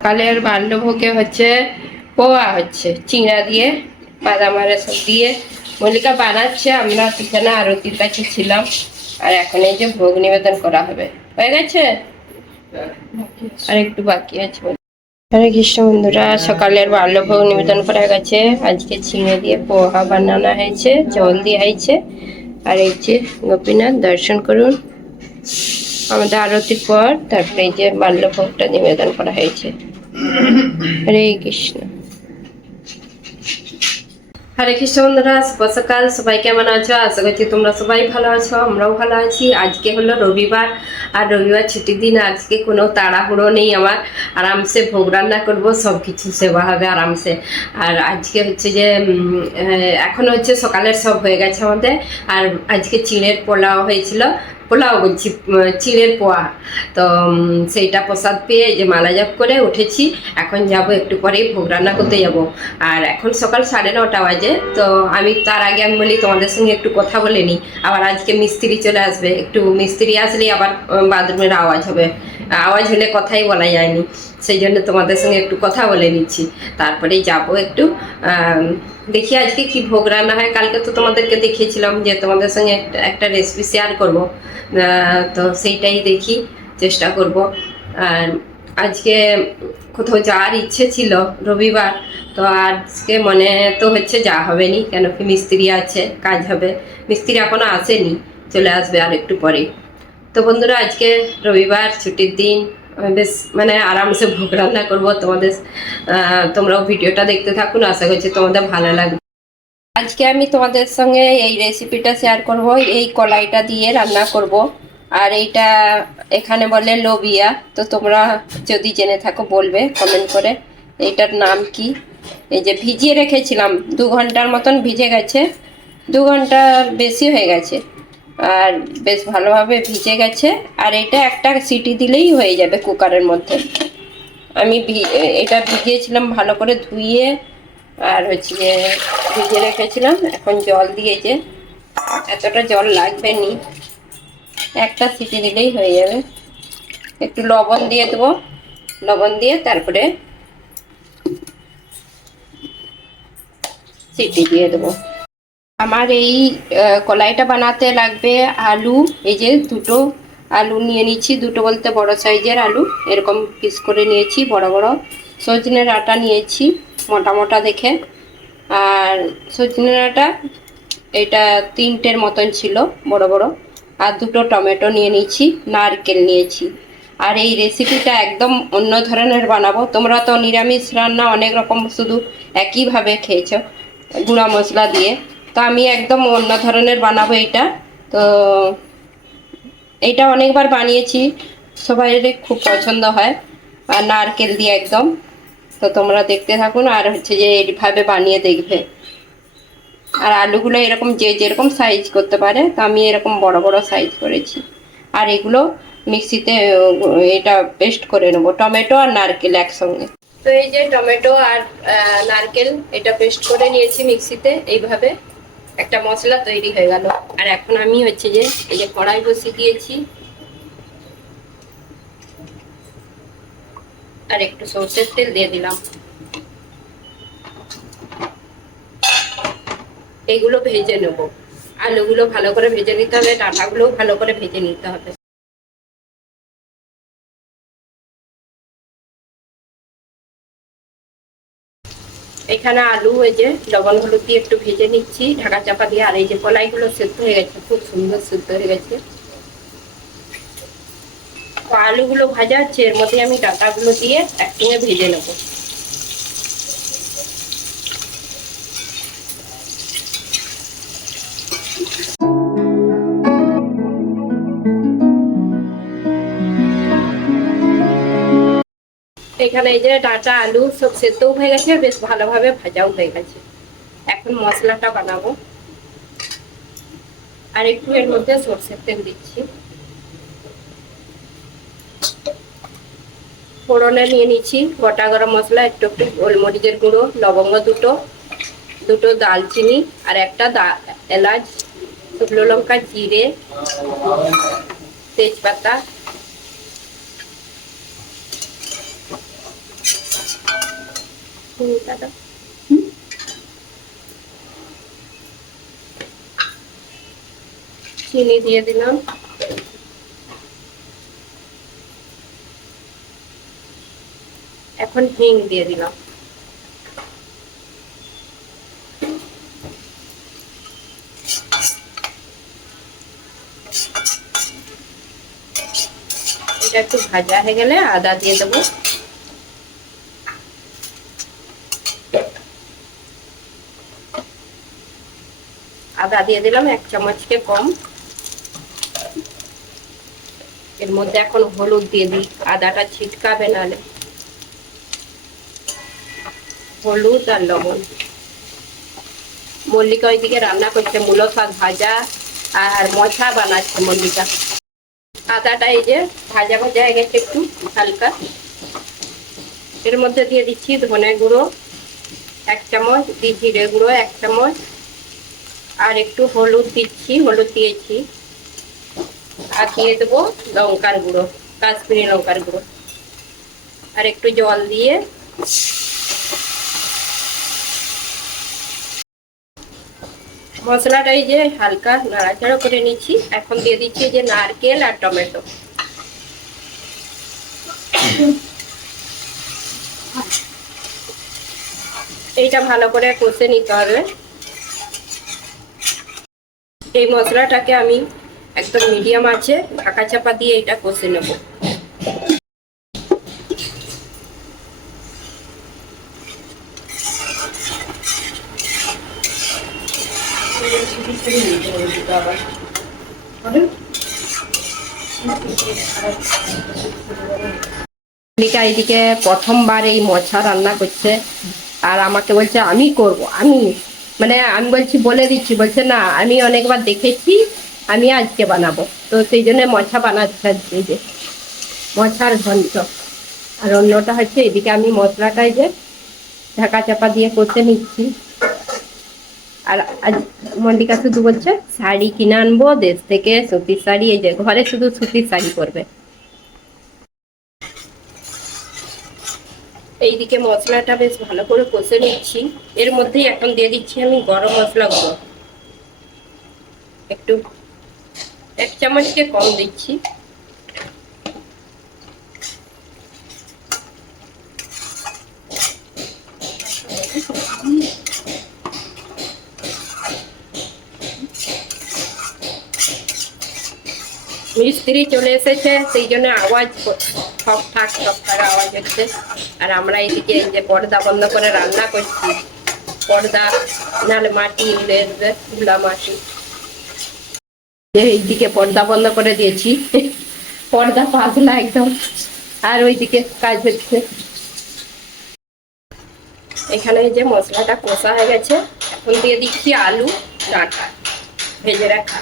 কালের বাল্যভোগে হচ্ছে পোয়া হচ্ছে, চিঁড়া দিয়ে বাদাম আর সব দিয়ে। মল্লিকা বানাচ্ছে, আমরা সেখানে আরতির কাছে ছিলাম। আর এখন এই যে ভোগ নিবেদন করা হবে। হয়ে গেছে? আর একটু বাকি আছে। হরে কৃষ্ণ বন্ধুরা, সকালের বাল্যভোগ নিবেদন করা গেছে। আজকে চিঁড়ে দিয়ে পোহা বানানো হয়েছে, জল দিয়ে হয়েছে। আর এই যে গোপীনাথ, দর্শন করুন। আমাদের আরতির পর তারপরে এই যে বাল্যভোগটা নিবেদন করা হয়েছে। হরে কৃষ্ণ। হরে কৃষ্ণ বন্ধুরা, শুভ সকাল। সবাই কেমন আছো? আশা করছি তোমরা সবাই ভালো আছো, আমরাও ভালো আছি। আজকে হলো রবিবার, আর রবিবার ছুটির দিন, আজকে কোনো তাড়াহুড়ো নেই আমার। আরামসে ভোগ রান্না করব সব কিছু সেবা হবে আরামসে। আর আজকে হচ্ছে যে এখন হচ্ছে সকালের সব হয়ে গেছে আমাদের। আর আজকে চিড়ের পোলাও হয়েছিল। পোলাও বলছি চিঁড়ের পোয়া। তো সেইটা প্রসাদ পেয়ে যে মালা জপ করে উঠেছি, এখন যাব একটু পরেই ভোগ রান্না করতে যাব। আর এখন সকাল সাড়ে নটা বাজে, তো আমি তার আগে আমি বলি তোমাদের সঙ্গে একটু কথা বলে নিই। আবার আজকে মিস্ত্রি চলে আসবে, একটু মিস্ত্রি আসলেই আবার বাথরুমের আওয়াজ হবে। আওয়াজ হলে কথাই বলা যায়নি। সেই জন্য তোমাদের সঙ্গে একটু কথা বলে নিচ্ছি। তারপরেই যাব একটু দেখি আজকে কি ভোগ রান্না হয়। কালকে তো তোমাদেরকে দেখিয়েছিলাম যে তোমাদের সঙ্গে একটা একটা রেসিপি শেয়ার করব। তো সেইটাই দেখি, চেষ্টা করব। আর আজকে কোথাও যাওয়ার ইচ্ছে ছিল রবিবার, তো আজকে মনে তো হচ্ছে যা হবে নি কেন কি মিস্ত্রি আছে, কাজ হবে। মিস্ত্রি এখনও আসেনি, চলে আসবে আর একটু পরে। তো বন্ধুরা, আজকে রবিবার, ছুটির দিন বেশ মানে আরামসে ভোগ রান্না করব। তোমাদের তোমরাও ভিডিওটা দেখতে থাকুন। আশা করছি তোমাদের ভালো লাগবে। আজকে আমি তোমাদের সঙ্গে এই রেসিপিটা শেয়ার করব। এই কলাইটা দিয়ে রান্না করব। আর এইটা এখানে বলে লোবিয়া। তো তোমরা যদি জেনে থাকো, বলবে কমেন্ট করে। এইটার নাম কি? এই যে ভিজিয়ে রেখেছিলাম। দু ঘণ্টার মতন ভিজে গেছে। দু ঘণ্টার বেশি হয়ে গেছে। আর বেশ ভালোভাবে ভিজে গেছে। আর এটা একটা সিটি দিলেই হয়ে যাবে কুকারের মধ্যে। আমি এটা ভিজিয়েছিলাম ভালো করে ধুইয়ে আর হচ্ছে যে ভিজে রেখেছিলাম। এখন জল দিয়ে যে এতটা জল লাগবে নি একটা সিটি দিলেই হয়ে যাবে। একটু লবণ দিয়ে দেবো। লবণ দিয়ে তারপরে সিটি দিয়ে দেবো। আমার এই কলাইটা বানাতে লাগবে আলু, এই যে দুটো আলু নিয়ে নিচ্ছি, দুটো বলতে বড় সাইজের আলু, এরকম পিস করে নিয়েছি, বড় বড়। সজনের আটা নিয়েছি, মোটা মোটা দেখে। আর সজনের আটা, এটা তিনটের মতন ছিল, বড় বড়। আর দুটো টমেটো নিয়ে নিয়েছি, নারকেল নিয়েছি। আর এই রেসিপিটা একদম অন্য ধরনের বানাবো। তোমরা তো নিরামিষ রান্না অনেক রকম শুধু একইভাবে খেয়েছো, গুঁড়া মশলা দিয়ে। তো আমি একদম অন্য ধরনের বানাবো এটা। তো এটা অনেকবার বানিয়েছি সবাই খুব পছন্দ হয়, আর নারকেল দিয়ে একদম। তো তোমরা দেখতে থাকুন, আর হচ্ছে যে এইভাবে বানিয়ে দেখবে। আর আলুগুলো এরকম যে যেরকম সাইজ করতে পারে, তো আমি এরকম বড় বড় সাইজ করেছি। আর এগুলো মিক্সিতে এটা পেস্ট করে নেব, টমেটো আর নারকেল একসঙ্গে। তো এই যে টমেটো আর নারকেল, এটা পেস্ট করে নিয়েছি মিক্সিতে, এইভাবে। একটা মশলা তৈরি হয়ে গেল। আর এখন আমি হচ্ছে যে এই যে কড়াই বসে দিয়েছি। আর একটু সর্ষের তেল দিয়ে দিলাম। এগুলো ভেজে নেব। আলুগুলো ভালো করে ভেজে নিতে হবে, ডাঁটাগুলোও ভালো করে ভেজে নিতে হবে। এখানে আলু ওই যে লবণ হলুদ দিয়ে একটু ভেজে নিচ্ছি, ঢাকা চাপা দিয়ে, আর এই যে কলাইগুলো সেদ্ধ হয়ে গেছে, খুব সুন্দর সেদ্ধ হয়ে গেছে। তো আলুগুলো ভাজা হচ্ছে, এর মধ্যে আমি ডাঁটাগুলো দিয়ে একসঙ্গে ভেজে নেব। এখানে এই যে ডাঁটা, আলু সব সেদ্ধও হয়ে গেছে, বেশ ভালোভাবে ভাজাও হয়ে গেছে। এখন মশলাটা বানাবো। আর একটু এর মধ্যে সর্ষের তেল দিচ্ছি। ফোড়নে নিয়ে নিচ্ছি গোটা গরম মশলা, একটু একটু গোলমরিচের গুঁড়ো, লবঙ্গ দুটো দুটো দালচিনি আর একটা এলাচ, শুকনো লঙ্কা, জিরে, তেজপাতা দাও চিনি দিয়ে দিলাম। এখন হিং দিয়ে দিলাম। এটা একটু ভাজা হয়ে গেলে আদা দিয়ে দেবো। আদা দিয়ে দিলাম, এক চামচকে কম। এর মধ্যে এখন হলুদ দিয়ে দিই, আদাটা ছিটকাবে নাহলে হলুদ আর লবণ। মল্লিকা ওইদিকে রান্না করছে, মূলো শাক ভাজা আর মশা বানাচ্ছে মল্লিকা। আদাটা এই যে ভাজা ভাজা হয়ে গেছে একটু হালকা। এর মধ্যে দিয়ে দিচ্ছি ধনে গুঁড়ো, এক চামচ দি জিরে গুঁড়ো, এক চামচ। আর একটু হলুদ দিচ্ছি, হলুদ দিয়েছি। আর দিয়ে দেবো লঙ্কার গুঁড়ো, কাশ্মীরি লঙ্কার গুঁড়ো। আর একটু জল দিয়ে মশলাটা এই যে হালকা নাড়াচাড়া করে নিচ্ছি। এখন দিয়ে দিচ্ছি যে নারকেল আর টমেটো। এইটা ভালো করে কষে নিতে হবে। এই মশলাটাকে আমি একদম মিডিয়াম আছে, ঢাকা চাপা দিয়ে এটা কষে নেব। এদিকে প্রথমবার এই মশা রান্না করছে, আর আমাকে বলছে, আমি করব, আমি মানে আমি বলছি, বলে দিচ্ছি, বলছে, না, আমি অনেকবার দেখেছি, আমি আজকে বানাবো। তো সেই জন্য মশা বানাচ্ছে আজকে যে, মশার ঘন্ট আর অন্যটা হচ্ছে এদিকে আমি মশলাটাই যে ঢাকা চাপা দিয়ে করতে নিচ্ছি। আর আজ মল্লিকা শুধু বলছে, শাড়ি কিনে আনব, দেশ থেকে সুতির শাড়ি, এই যে, ঘরে শুধু সুতির শাড়ি পরবে। এইদিকে মশলাটা বেশ ভালো করে কষে নিচ্ছি। এর মধ্যেই এখন দিয়ে দিচ্ছি আমি গরম মশলা গুঁড়ো। একটু, এক চামচকে কম দিচ্ছি। মিস্ত্রি চলে এসেছে, সেই জন্য আওয়াজ ঠক ঠাক ঠক আওয়াজ হচ্ছে। আর আমরা এদিকে এই যে পর্দা বন্ধ করে রান্না করছি। পর্দা, নাহলে মাটি উড়ে আসবে ধুলা মাটি। এইদিকে পর্দা বন্ধ করে দিয়েছি। পর্দা পাতলা একদম। আর ওইদিকে কাজ হচ্ছে। এখানে যে মশলাটা কষা হয়ে গেছে। এখন দিয়ে দিচ্ছি আলু, ডাঁটা, ভেজে রাখা।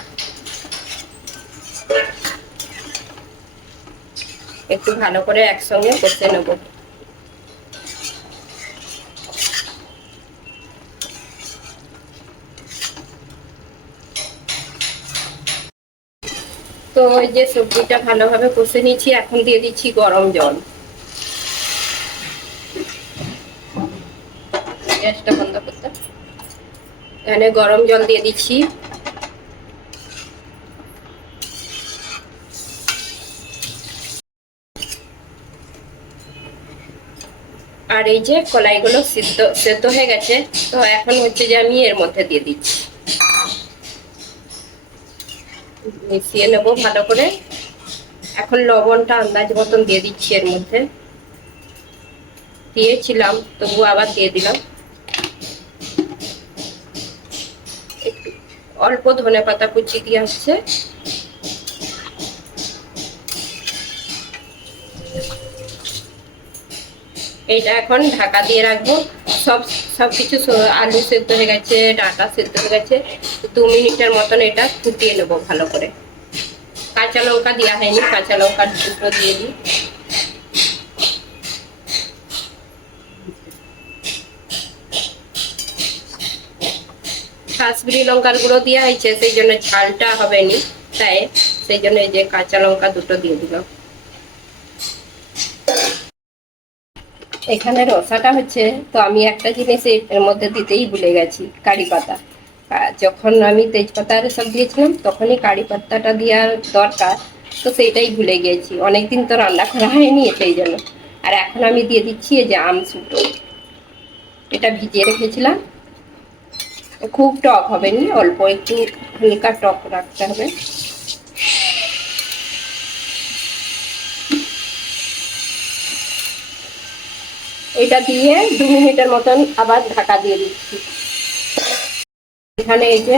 একটু ভালো করে একসঙ্গে কষে নেব। এই যে সবজিটা ভালোভাবে কষে নিচ্ছি এখন দিয়ে দিচ্ছি গরম জল। গ্যাসটা বন্ধ করতে। এখানে গরম জল দিয়ে দিচ্ছি। আর এই যে কলাইগুলো সিদ্ধ, সেদ্ধ হয়ে গেছে, তো এখন হচ্ছে যে আমি এর মধ্যে দিয়ে দিচ্ছি। মিশিয়ে নেব ভালো করে। এখন লবণটা আন্দাজ মতন দিয়ে দিচ্ছি এর মধ্যে। দিয়েছিলাম তবু আবার দিয়ে দিলাম। একটু অল্প ধনে পাতা কুচি দিয়ে আসছে এইটা এখন ঢাকা দিয়ে রাখব। সব সব কিছু আলু সেদ্ধ হয়ে গেছে, ডাটা সেদ্ধ হয়ে গেছে। দু মিনিটের মতন এটা ফুটিয়ে নেব ভালো করে। কাঁচা লঙ্কা দেওয়া হয়নি, কাঁচা লঙ্কা দুটো দিয়ে দিই। কাশ্মীরি লঙ্কার গুঁড়ো দেওয়া হয়েছে, সেই জন্য ঝালটা হবে নি তাই সেই জন্য এই যে কাঁচা লঙ্কা দুটো দিয়ে দিলাম। এখানে রসাটা হচ্ছে, তো আমি একটা জিনিস এর মধ্যে দিতেই ভুলে গেছি, কারি পাতা। যখন আমি তেজপাতা সব দিয়েছিলাম, তখনই কারি পাতাটা দেওয়ার দরকার, তো সেইটাই ভুলে গিয়েছি অনেকদিন তো রান্না করা হয়নি সেই জন্য। আর এখন আমি দিয়ে দিচ্ছি এই যে আমসুটো এটা ভিজিয়ে রেখেছিলাম। খুব টক হবে নি অল্প একটু হালকা টক রাখতে হবে। এটা দিয়ে দু মিনিটের মতন আবার ঢাকা দিয়ে দিচ্ছি। এখানে এই যে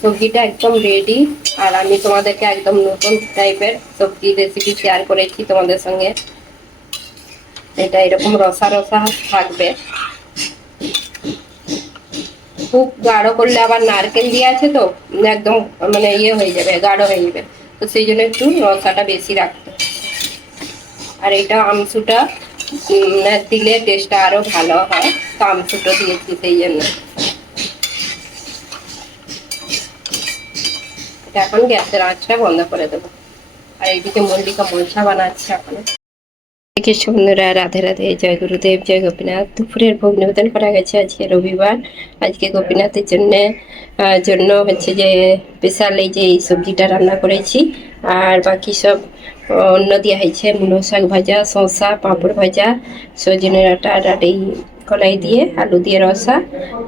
সবজিটা একদম রেডি আর আমি তোমাদেরকে একদম নতুন টাইপের সবজি রেসিপি শেয়ার করেছি তোমাদের সঙ্গে। এটা এরকম রসা রসা থাকবে। খুব গাঢ় করলে আবার নারকেল দিয়ে আছে তো, একদম মানে ইয়ে হয়ে যাবে, গাঢ় হয়ে যাবে। তো সেই জন্য একটু রসাটা বেশি রাখতে। আর এটা আমসুটা দিলে টেস্টটা আরও ভালো হয়, তো আমসুটো দিয়েছি সেই জন্য। এখন গ্যাসের আঁচটা বন্ধ করে দেবো। আর এইদিকে মল্লিকা মলসা বানাচ্ছে এখন। থেকে সুন্দরা রাধে রাধে, জয় গুরুদেব, জয় গোপীনাথ। দুপুরের ভোগ নিবেদন করা গেছে আজকে রবিবার। আজকে গোপীনাথের জন্য জন্য হচ্ছে যে স্পেশাল এই যে এই সবজিটা রান্না করেছি। আর বাকি সব অন্য দেওয়া হয়েছে, মূলো শাক ভাজা, শসা, পাঁপড় ভাজা, সজনে ডাঁটা আর কলাই দিয়ে, আলু দিয়ে রসা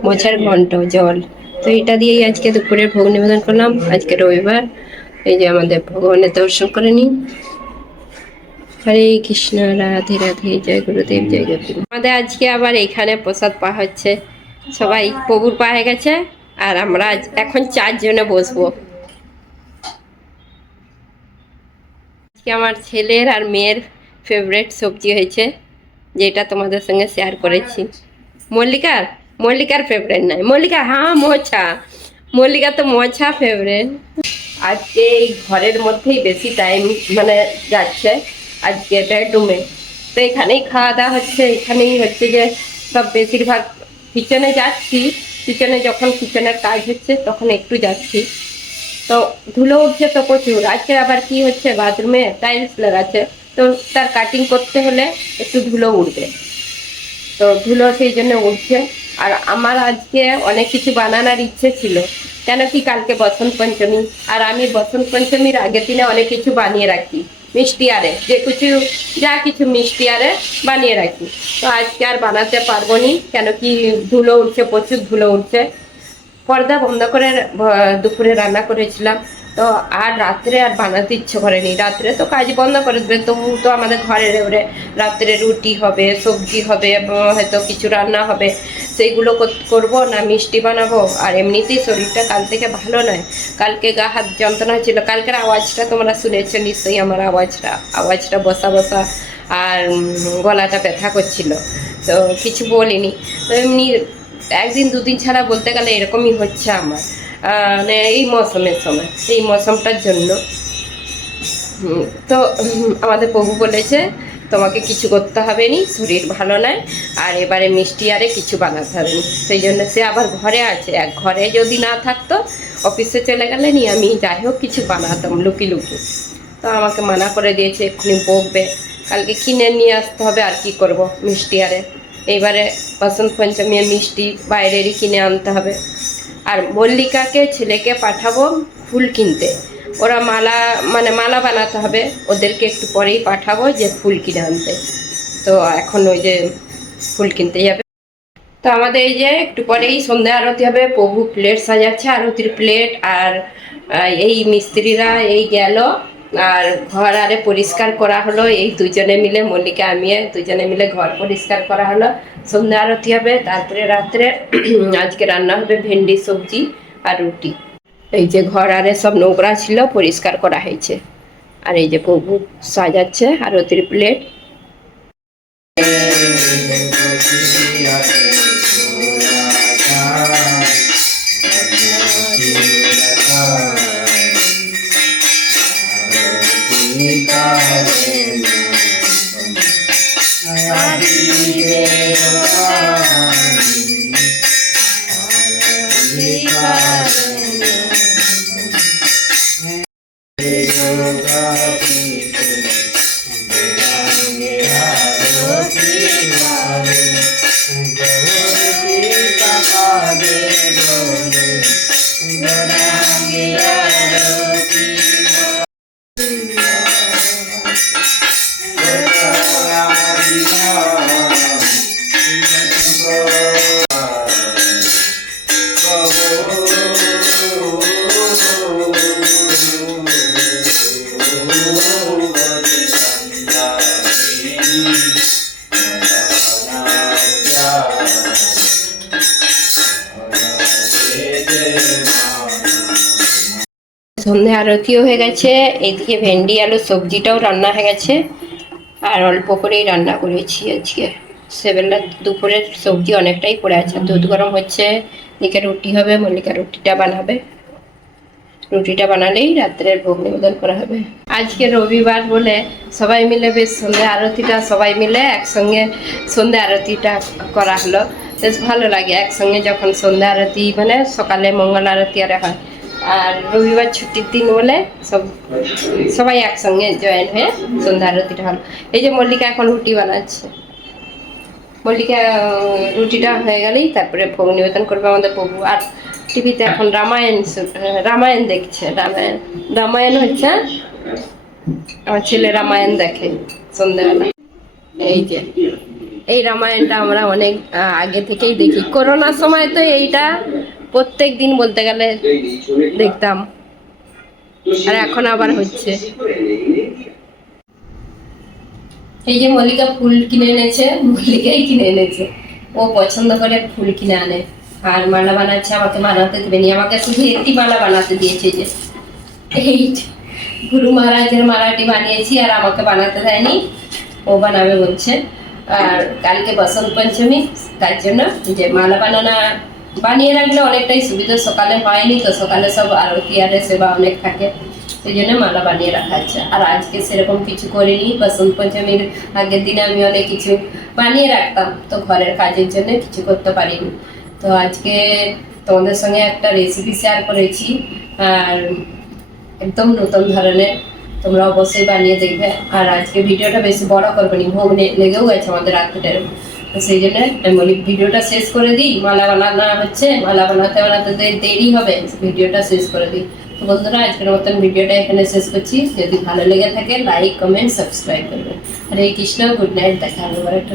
মোছার ঘন্ট জল। তো এটা দিয়েই আজকে দুপুরের ভোগ নিবেদন করলাম। আজকে রবিবার, এই যে আমাদের ভগবানের দর্শন করে নিন। হরে কৃষ্ণ, রাধে রাধে, জয় গুরুদেব, জয় গোপীনাথ। আমাদের আজকে আবার এখানে প্রসাদ পাওয়া হচ্ছে। সবাই প্রভুর পা হয়ে গেছে, আর আমরা এখন চারজনে বসবো। আজকে আমার ছেলের আর মেয়ের ফেভারেট সবজি হয়েছে, যেটা তোমাদের সঙ্গে শেয়ার করেছি। মল্লিকার মল্লিকার ফেভারেট নাই। মল্লিকা হ্যাঁ মোছা মল্লিকা তো মোছা ফেভারেট আজকে এই ঘরের মধ্যেই বেশি টাইম মানে যাচ্ছে। আজকে বেডরুমে তো এখানেই খাওয়া দাওয়া হচ্ছে। এখানেই হচ্ছে যে সব বেশিরভাগ কিচেনে যাচ্ছি। কিচেনে যখন কিচেনের কাজ হচ্ছে, তখন একটু যাচ্ছি। তো ধুলো উঠছে তো প্রচুর। আজকে আবার কি হচ্ছে? বাথরুমে টাইলস লাগাচ্ছে। তো তার কাটিং করতে হলে একটু ধুলো উঠবে। তো ধুলো সেই জন্য উঠছে। আর আমার আজকে অনেক কিছু বানানোর ইচ্ছে ছিল। কেন কি কালকে বসন্ত পঞ্চমী? আর আমি বসন্ত পঞ্চমীর আগের দিনে অনেক কিছু বানিয়ে রাখি। মিষ্টি আরে, যে কিছু, যা কিছু মিষ্টি আরে বানিয়ে রাখি। তো আজকে আর বানাতে পারব নি। কেন কি ধুলো উঠছে, প্রচুর ধুলো উঠছে। পর্দা বন্ধ করে দুপুরে রান্না করেছিলাম। তো আর রাত্রে আর বানাতে ইচ্ছে করেনি। রাত্রে তো কাজ বন্ধ করে দেবে তবু তো আমাদের ঘরের এবারে রাত্রে রুটি হবে, সবজি হবে হয়তো কিছু রান্না হবে। সেইগুলো কর- করব না, মিষ্টি বানাবো। আর এমনিতেই শরীরটা কাল থেকে ভালো নয়। কালকে গা হাত যন্ত্রণা ছিল কালকের আওয়াজটা তোমরা শুনেছো নিশ্চয়ই, আমার আওয়াজটা আওয়াজটা বসা বসা আর গলাটা ব্যথা করছিল। তো কিছু বলিনি। তো এমনি একদিন দুদিন ছাড়া বলতে গেলে এরকমই হচ্ছে আমার। মানে এই মৌসুমের সময়, এই মৌসুমটার জন্য। তো আমাদের প্রভু বলেছে, তোমাকে কিছু করতে হবে নি, শরীর ভালো নয় আর এবারে মিষ্টি আরে কিছু বানাতে হবে নি। সেই জন্য সে আবার ঘরে আছে। এক ঘরে যদি না থাকতো, অফিসে চলে গেলে নি, আমি যাই হোক কিছু বানাতাম লুকি লুকি। তো আমাকে মানা করে দিয়েছে, এক্ষুনি বকবে। কালকে কিনে নিয়ে আসতে হবে, আর কি করব মিষ্টি আরে? এইবারে বসন্ত পঞ্চমীর মিষ্টি বাইরেরই কিনে আনতে হবে। আর মল্লিকাকে, ছেলেকে পাঠাবো ফুল কিনতে। ওরা মালা মানে মালা বানাতে হবে। ওদেরকে একটু পরেই পাঠাবো যে ফুল কিনে আনতে। তো এখন ওই যে ফুল কিনতে যাবে তো আমাদের এই যে একটু পরেই সন্ধ্যা আরতি হবে। প্রভু প্লেট সাজাচ্ছে, আরতির প্লেট আর এই মিস্ত্রিরা এই গেল। আর ঘর আরে পরিষ্কার করা হলো। এই দুজনে মিলে, মল্লিকা আমি দুজনে মিলে ঘর পরিষ্কার করা হলো। সন্ধ্যা আরতি হবে, তারপরে রাত্রে আজকে রান্না হবে ভেন্ডি, সবজি আর রুটি। এই যে ঘর আরে সব নোংরা ছিল, পরিষ্কার করা হয়েছে। আর এই যে প্রভু সাজাচ্ছে, আরতির প্লেট আরতিও হয়ে গেছে, এদিকে ভেন্ডি, আলু, সবজিটাও রান্না হয়ে গেছে। আর অল্প করেই রান্না করেছি আজকে। সেবেলা দুপুরের সবজি অনেকটাই পড়ে আছে। দুধ গরম হচ্ছে, এদিকে রুটি হবে, মল্লিকা রুটিটা বানাবে। রুটিটা বানালেই রাত্রের ভোগ নিবেদন করা হবে। আজকে রবিবার বলে সবাই মিলে বেশ সন্ধে আরতিটা সবাই মিলে একসঙ্গে সন্ধে আরতিটা করা হলো। বেশ ভালো লাগে একসঙ্গে যখন সন্ধ্যা আরতি মানে সকালে মঙ্গল আরতি আর হয়। আর রবিবার ছুটির দিন বলে সব সবাই একসঙ্গে জয়েন হয়ে সন্ধ্যা আরতিটা হলো। এই যে মল্লিকা এখন রুটি বানাচ্ছে। মল্লিকা রুটিটা হয়ে গেলেই তারপরে ভোগ নিবেদন করবে আমাদের প্রভু। আর টিভিতে এখন রামায়ণ রামায়ণ দেখছে। রামায়ণ রামায়ণ হচ্ছে, আমার ছেলে রামায়ণ দেখে সন্ধ্যাবেলা। এই যে, এই রামায়ণটা আমরা অনেক আগে থেকেই দেখি। করোনার সময় তো এইটা প্রত্যেক দিন বলতে গেলে দেখতাম। আর এখন আবার হচ্ছে। এই যে মল্লিকা ফুল কিনে এনেছে, মল্লিকাই কিনে এনেছে। ও পছন্দ করে ফুল কিনে আনে। আর মালা বানাচ্ছে, আমাকে বানাতে দেবেনি আমাকে শুধু একটি মালা বানাতে দিয়েছে যে। এই গুরু মহারাজের মালাটি বানিয়েছি আর আমাকে বানাতে দেয়নি। ও বানাবে বলছে। আর কালকে বসন্ত পঞ্চমী, তার জন্য যে মালা বানানো বানিয়ে রাখলে অনেকটাই সুবিধা, সকালে হয়নি তো, সকালে সব আরতি আরে সেবা অনেক থাকে, সেই জন্য মালা বানিয়ে রাখা আছে। আর আজকে সেরকম কিছু করিনি, বসন্ত পঞ্চমীর আগের দিনে আমি অনেক কিছু বানিয়ে রাখতাম, তো ঘরের কাজের জন্য কিছু করতে পারিনি। তো আজকে তোমাদের সঙ্গে একটা রেসিপি শেয়ার করেছি, আর একদম নতুন ধরনের, তোমরা অবশ্যই বানিয়ে দেখবে। আর আজকে ভিডিওটা বেশি বড় করব নি, ভোগ লেগেও গেছে আমাদের রাত্রের তো সেই জন্য আমি বলি, ভিডিওটা শেষ করে দিই, মালা বানানো হচ্ছে, মালা বানাতে বানাতে দেরি হবে, ভিডিওটা শেষ করে দিই। তো বন্ধুরা, আজকের মতন ভিডিওটা এখানে শেষ করছি। যদি ভালো লেগে থাকে লাইক কমেন্ট সাবস্ক্রাইব করবেন। হরে কৃষ্ণ গুড নাইট দেখা হবে একটা